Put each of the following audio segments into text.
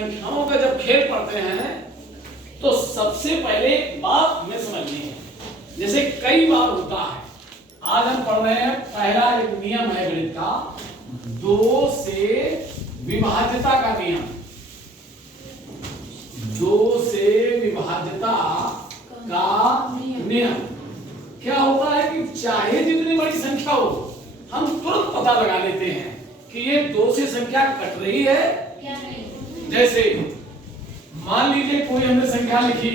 संख्याओं का जब खेल पढ़ते हैं तो सबसे पहले बात हमें समझनी है, जैसे कई बार होता है। आज हम पढ़ रहे हैं पहला एक नियम है गणित का, 2 से विभाज्यता का नियम। 2 से विभाज्यता का नियम क्या होता है कि चाहे जितनी बड़ी संख्या हो, हम तुरंत पता लगा लेते हैं कि ये 2 से संख्या कट रही है या नहीं। जैसे मान लीजिए कोई हमने संख्या लिखी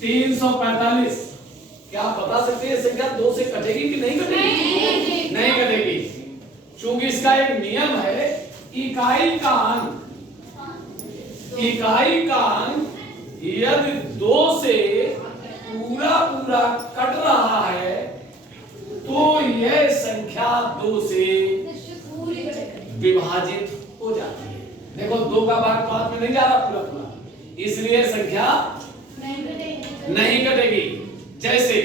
345, क्या आप बता सकते हैं संख्या 2 से कटेगी कि नहीं कटेगी? नहीं कटेगी, क्योंकि इसका एक नियम है, इकाई का अंक यदि 2 से पूरा कट रहा है तो यह संख्या 2 से विभाजित हो जाती है। देखो 2 का भाग 5 में नहीं जा रहा पूरा, इसलिए संख्या नहीं कटेगी। जैसे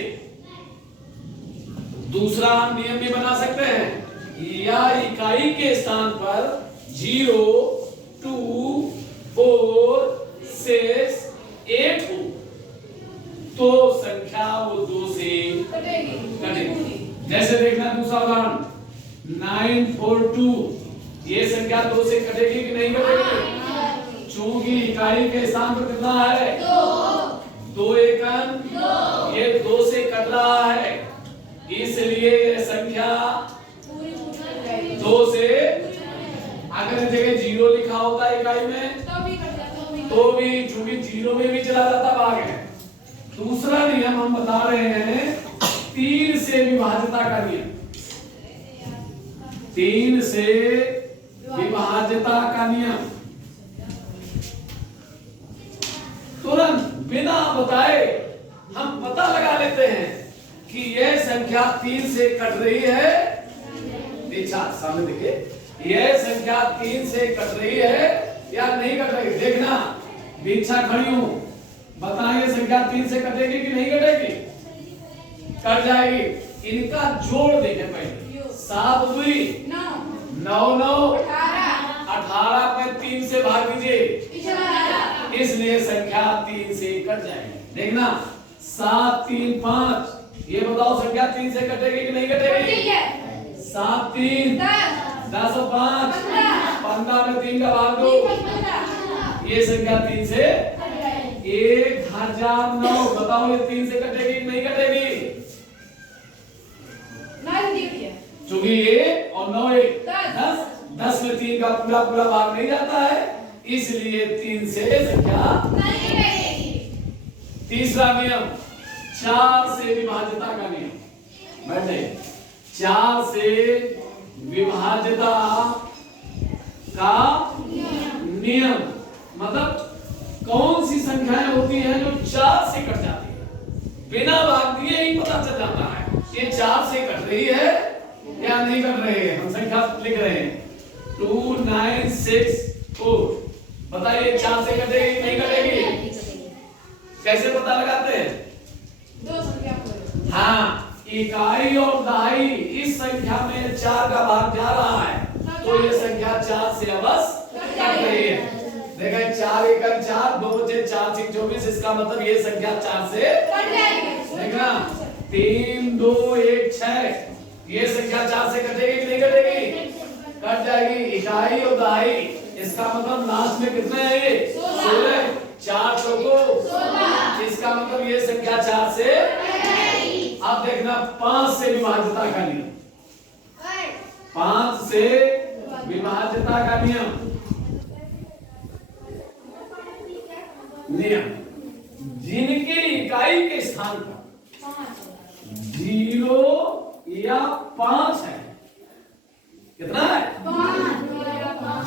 दूसरा हम नियम भी बना सकते हैं, या इकाई के स्थान पर 0, 2, 4, 6, 8 हो तो संख्या वो 2 से कटेगी। जैसे देखना दूसरा उदाहरण 942, ये संख्या 2 से कटेगी कि नहीं कटेगी? चूंकि इकाई के स्थान पर कितना है? 2 एकम, ये 2 से कट रहा है, इसलिए ये संख्या 2 से, अगर जगह 0 लिखा होता इकाई में तो भी चूंकि 0 में भी चला जाता भाग है। दूसरा नियम हम बता रहे हैं 3 से विभाज्यता का नियम। 3 से विभाज्यता का नियम तुरंत बिना बताए हम पता लगा लेते हैं कि यह संख्या 3 से कट रही है। अच्छा सामने देखिए, यह संख्या 3 से कट रही है या नहीं कट रही? देखना बीछा खड़ी हूं, बताइए संख्या 3 से कटेगी कि नहीं कटेगी? कट जाएगी। इनका जोड़ देखें पहले, 7 दूनी 9, 9 18 पर 3 से भाग दीजिए, इसलिए संख्या 3 से कट जाएगी। देखना 7, 3, 5, ये बताओ संख्या 3 से कटेगी कि नहीं कटेगी? 7, 3 10 और 5 15 में 3 का भाग दो, ये संख्या 3 से 1009, बताओ ये 3 से कटेगी कि नहीं कटेगी? चूंकि ये और 9 1 10 में 3 का पूरा भाग नहीं जाता है, इसलिए 3 से संख्या नहीं कटेगी। तीसरा नियम 4 से विभाज्यता का नियम। बैठे 4 से विभाज्यता का नियम मतलब कौन सी संख्याएं होती हैं जो 4 से कट जाती है? बिना भाग दिए ही पता चल जाता है ये 4 से कट रही है या नहीं कट रही है। हम संख्या लिख रहे हैं 2, 9, 6, 4, बताइए 4 से कटेगी नहीं कटेगी? कैसे पता लगाते हैं? हाँ, इकाई और दहाई इस संख्या में 4 का भाग जा रहा है तो ये संख्या 4 से अवश्य कट रही है। देखें 4 एकम 4, 2 बचे 4 6 24, इसका मतलब ये संख्या 4 से कट जाएगी। देखना 3, 2, 1 6, ये संख्या 4 से कटेगी कि नहीं कटेगी? कट जाएगी। इकाई और दहाई, इसका मतलब लास्ट में कितने हैं ये? 16, 4 चौको 16, इसका मतलब ये संख्या 4 से। अब देखना 5 से विभाज्यता का नियम। 5 से विभाज्यता का नियम जिनके इकाई के स्थान पर 0 या 5 है, कितना है?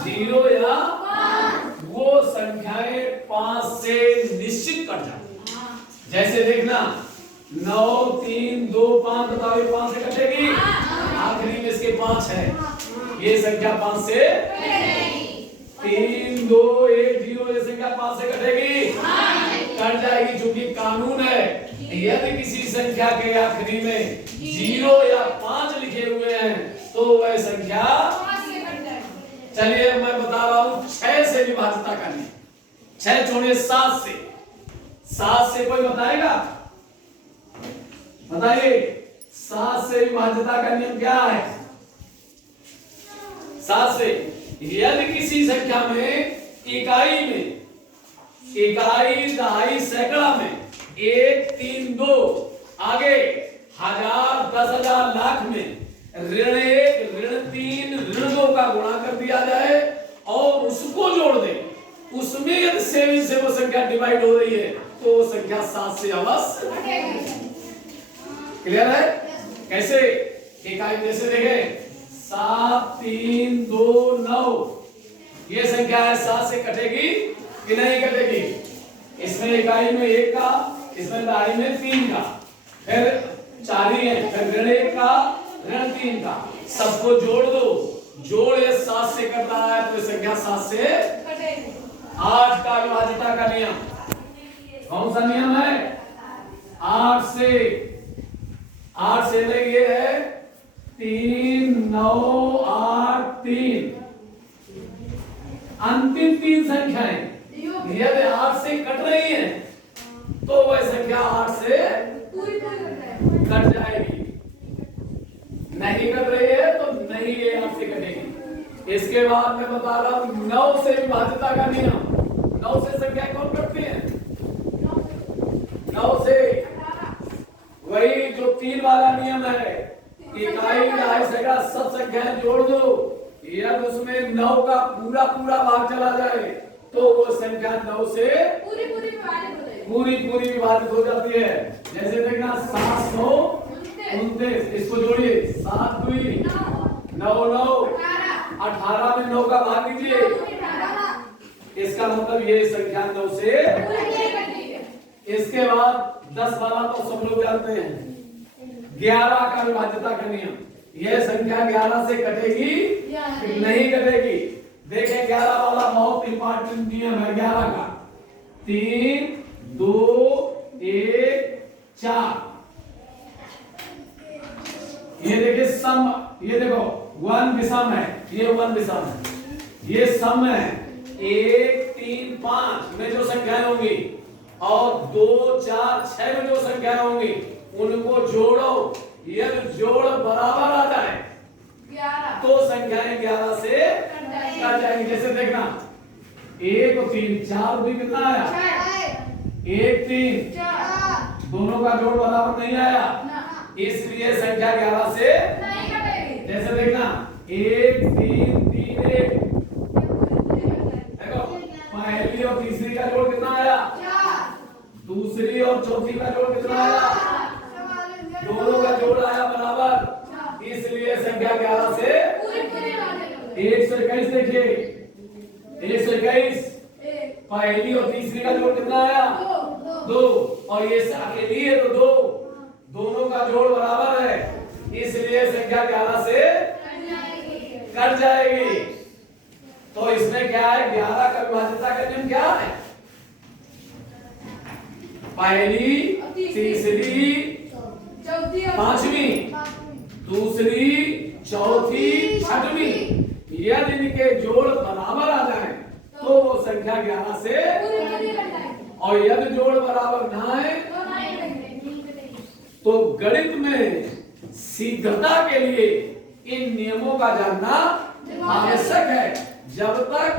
0 या 5, वो संख्याएं 5 से निश्चित कट जाती है। जैसे देखना 9, 3, 2, 5, बताओ ये 5 से कटेगी? आखिरी में इसके 5 है, ये संख्या 5 से 3, 2, 1, 0, ये संख्या 5 से कटेगी? कट जाएगी, क्योंकि कानून है यदि किसी संख्या के आखिरी में 0 या 5 लिखे हुए हैं तो वह संख्या। चलिए मैं बता रहा हूं 6 से विभाज्यता का नियम। 6 छोड़िए 7 से, 7 से कोई बताएगा? बताइए 7 से विभाज्यता का नियम क्या है? 7 से यदि किसी संख्या में इकाई में, इकाई, दहाई, सैकड़ा में 1, 3, 2 आगे 1000, 10,000, लाख में ऋण 1, ऋण 3, ऋण 2 का गुणा कर दिया जाए और उसको जोड़ दे, उसमें यदि 7 से वो संख्या डिवाइड हो रही है तो वो संख्या 7 से अवश्य। क्लियर है? कैसे? इकाई जैसे देखें 7, 3, 2, 9 ये संख्या है, 7 से कटेगी कि नहीं कटेगी? इसमें इकाई में 1 का, इसमें दहाई में 3 का, फिर 4 ही है, फिर ऋण 1 का, ऋण 3 का, सबको जोड़ दो, जोड़ ये 7 से कट रहा है तो संख्या 7 से कटेगी। 8 का विभाज्यता का नियम कौन सा नियम है? 8 से ये है 3, 9, 8, 3 अंतिम 3 संख्याएं यदि 8 से कट रही हैं तो वह संख्या 8 से कट जाएगी, नहीं कट रही है तो नहीं ये 8 से कटेगी। इसके बाद मैं बता रहा हूं 9 से विभाज्यता का नियम। 9 से संख्या कौन कटती है? 9 से वही जो 3 वाला नियम है, इकाई, दहाई, सैकड़ा सब संख्याएं जोड़ दो, यदि उसमें 9 का पूरा भाग चला जाए तो वो संख्या 9 से पूरी विभाजित हो जाती है। जैसे देखना 7, 9, 29, इसको जोड़िए 7, 2, 9, 18 में 9 का भाग दीजिए, इसका मतलब ये संख्या 9 से। इसके बाद 10 वाला तो सब लोग जानते हैं, 11 का विभाज्यता का नियम। यह संख्या 11 से कटेगी कि नहीं कटेगी? देखें 11 वाला बहुत इंपॉर्टेंट नियम है 11 का। 3, 2, 1, 4 ये देखिए सम, ये देखो 1 विषम है, ये 1 विषम है, ये सम है 1, 3, 5 में जो संख्याएं होंगी और 2, 4, 6 में जो संख्याएं होंगी उनको जोड़ो, यदि जोड़ बराबर आ जाए तो संख्याएं 11 से कट जाएंगी। जैसे देखना 1 और 3, 4 भी कितना आया? 1, 3 दोनों का जोड़ बराबर नहीं आया, इसलिए संख्या 11 से नहीं कटेगी। जैसे देखना 1, 3, 3, 1 देखो पहली और तीसरी का जोड़ कितना आया? दूसरी और चौथी का जोड़ कितना आया? दोनों का जोड़ आया बराबर, इसलिए संख्या 11 से। 121 देखिए 121 पहली और तीसरी का जोड़ कितना आया? 2 और ये अकेली है तो 2, दोनों का जोड़ बराबर है, इसलिए संख्या 11 से कट जाएगी। तो इसमें क्या है? 11 का विभाज्यता का नियम क्या है? पहली, तीसरी, पांचवी, दूसरी, चौथी, छठवीं यदि इनके जोड़ बराबर आ जाए तो वो संख्या 11 से, और यदि जोड़ बराबर ना आए तो गणित में शीघ्रता के लिए इन नियमों का जानना आवश्यक है। जब तक